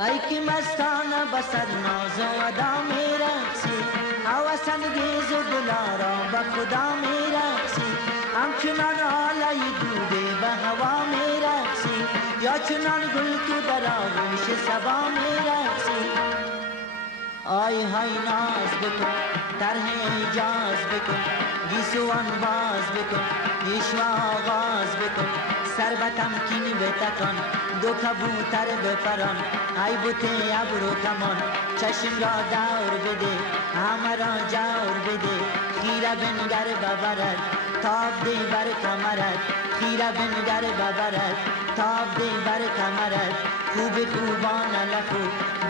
ای که مستانه بسر ناز و ادا می رقصی هوس انگیز دلارا به خدا می رقصی همچنان آلای دوده به هوا می رقصی یا چنان گل که در آغوش صبا می رقصی آی های ناز بکن طرح ایجاز بکن گیسوان باز بکن گیشو آغاز بکن سر به تمکین بتکان دو کبوتر بپران ای بوته ابرو کمان چشم را دور بده همه را جور بده خیره بنگر ببرد تاب دی بر کمرد خیره بنگر ببرد تاب دی بر کمرد خوب خوبان لخو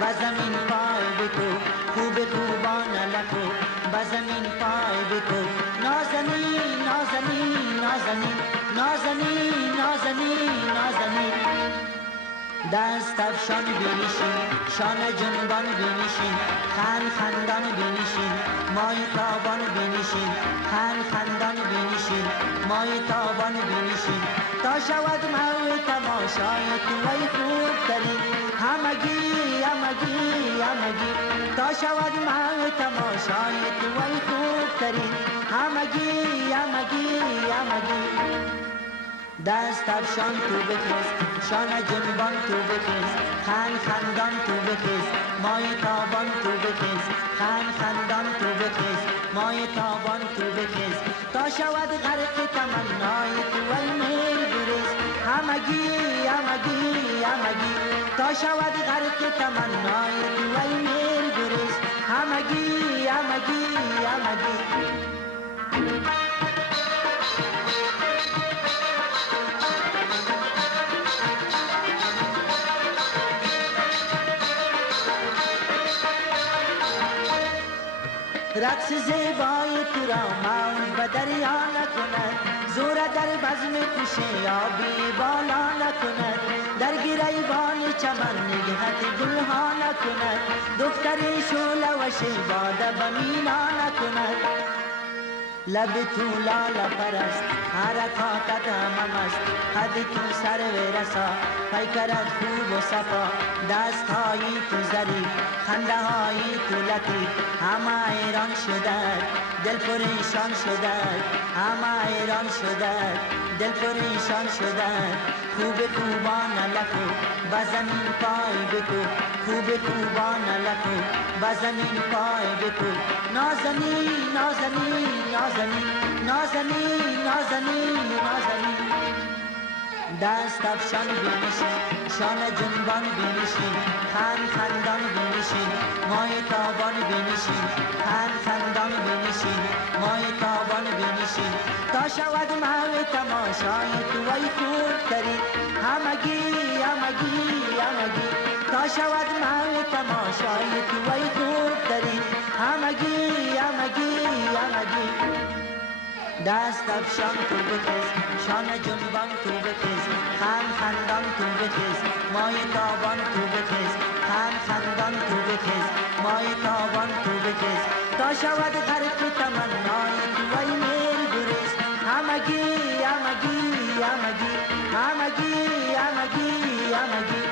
بزمین پای بکو خوب خوبان لخو بزمین پای بکو نازنین نازنین نازنین نازنین نازنین نازنین دست افشان بینشین شان جنبان بینشین خندان بینشین مای تابان بینشین خندان بینشین مای تابان بینشین تا شود مو تماشای تو ای خوب ترین همگی همگی همگی تا شود مو تماشای تو ای خوب ترین همگی همگی همگی دست افشان تو بخیز شان جنبان تو بخیز خندان تو بخیز مای تابان تو بخیز خندان تو بخیز مای تابان تو بخیز تا شود غرق تمنای تو ای میر گریز همگی همگی همگی تا شود غرق تمنای تو ای میر گریز همگی همگی همگی رقص زیبای تو را موج به دریا نکند زور در بزم خوشه آبی بالا نکند در گریبان چمن نگهت گلها نکند دختری شعله و شیباده به مینا نکند لب تو لاله پرست حرکاتت همم است قد تو سر رسا پیکرت خوب و صفا دستهایی تو زری خنده هایی تو لطیف همه ایران شده دل پریشان شده همه ایران شده دل پریشان شده خوب خوبان لخو به زمین پای بکو خوب خوبان لخو به زمین پای بکو نازنین نازنین نازنین نازنین نازنین نازنین دست افشان بینشین شان جنبان بینشین خندان بینشین مای تابان بینشین خندان بینشین مای تابان بینشین تا شود مو تماشای تو ای خوب ترین همگی همگی همگی تا شود مو تماشای تو ای خوب ترین همگی همگی همگی دست افشان تو بخیز شان جنبان تو بخیز خندان تو بخیز مای تابان تو بخیز خندان تو بخیز مای تابان تو بخیز تا شود غرق تمنای تو ای میر گریز همگی همگی همگی همگی همگی همگی